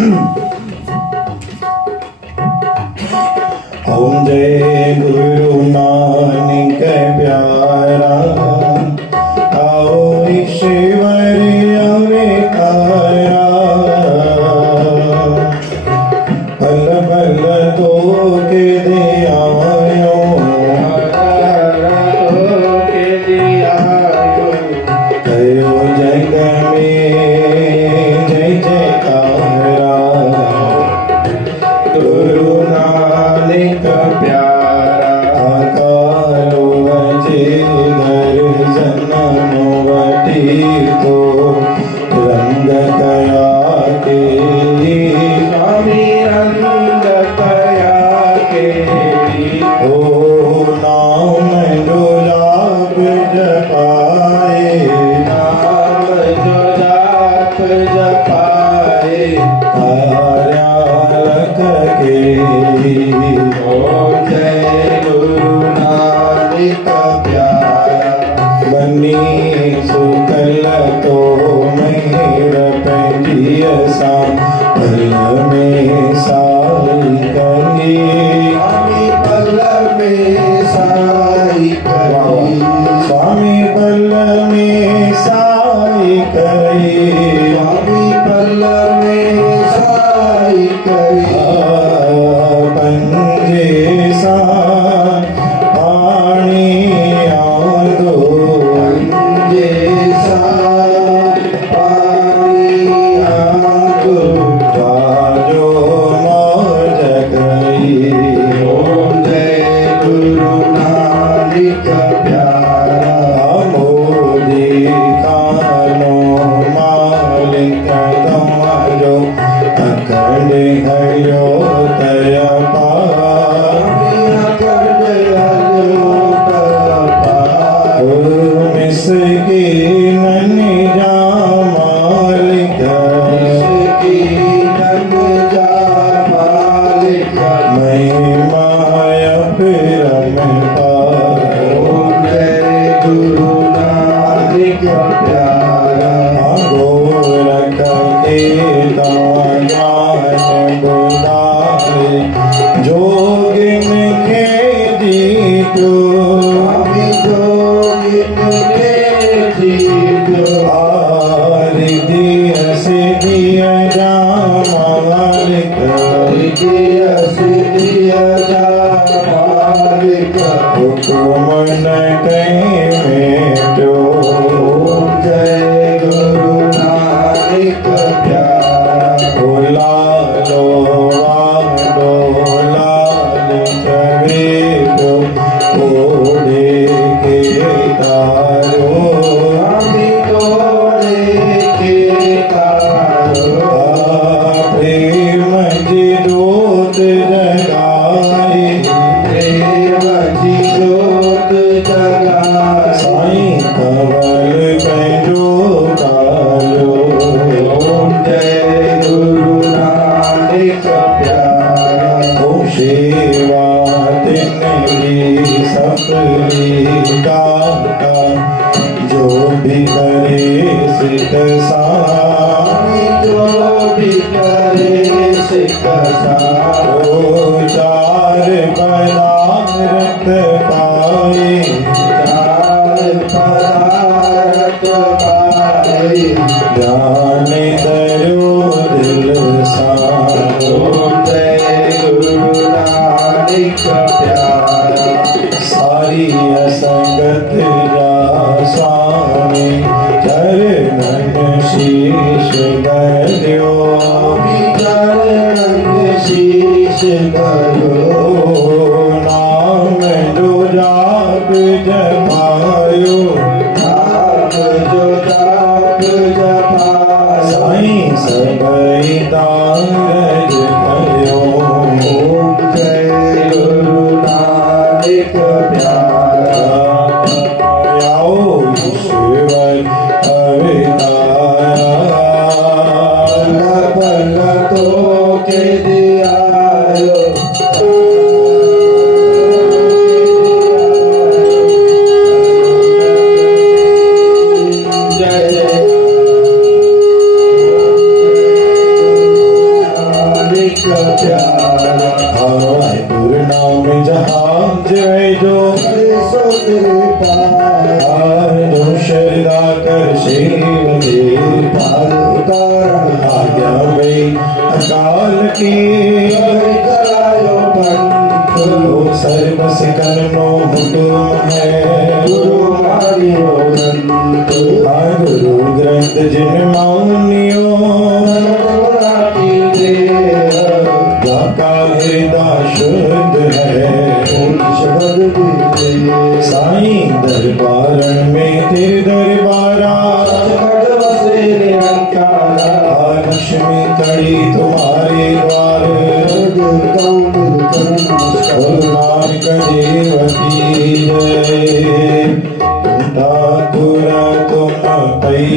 ओम जय गुरु नानक प्यारा, आओ ईश्वर अवतारा। पल पल तो के दियायो, कयो जग में जय जयकारा। गुरु नानक प्यारा, कालो अजगर जन्म वटी को रंग कया के। स्वामी रंग कया के, ओ नाम जो जाप जपाए, नाम जो जाप जपाए, कार्यालक के। ओम जय गुरु नानक प्यारा, बनी सुकल तो मेर पंजिय सा, पल में साई करी। स्वामी पल में साई करी, स्वामी पल में साई करी, स्वामी पल में साई करी। पंजे सा पानी आदो, पंजे सा पानी आदो, बाजो मौज गई। ओम जय गुरु नानक प्यारा, मोदी कानो मालिक तुम्हारो, अखंड हयो तय जोगिन के जीतो, जोगिन के जीतो। रिद्धि सिद्धि जा मालिक, रिद्धि सिद्धि जा मालिक, हुक्म न कहीं मेटो। ओम जय गुरु नानक प्यारा, भोला लो ओढ़े के तारो, स्वामी तोड़े के तारो। प्रेम जी जोत जगाए, प्रेम जी जोत जगाए। साईं कवल पंजो तालो। ओम जय गुरु नानक प्यारा, ओम सेवा तिनकी सफली दाता, जो भी करे सिख साई, जो भी करे सिख साई। ओ चार पदार्थ पाए, चार पदार्थ पाए, ध्यान करो दिल साई। ओम जय गुरु नानक प्यारा, सारी असंगत जा स्वामी, चरणन शीश धर्यो, चरणन शीश धर्यो। नाम जो जाप जपायो, नाम जो जाप जपायो, साईं सबई दारज भयो। ओम जय गुरु नानक प्यारा, आओ ईश्वर अवतारा। पल तो के दियायो, के करायो पंथ लो सर्व सिकन नो हुकुम है गुरु मारियो ग्रंथ गुरु ग्रंथ जिन मानियो जाका हृदय शुद्ध है साईं दरबारन में तेरे दरबारा लक्ष्मी कड़ी तुम्हारे द्वार गुरु नानक देव की जय ठाकुर तुम पैया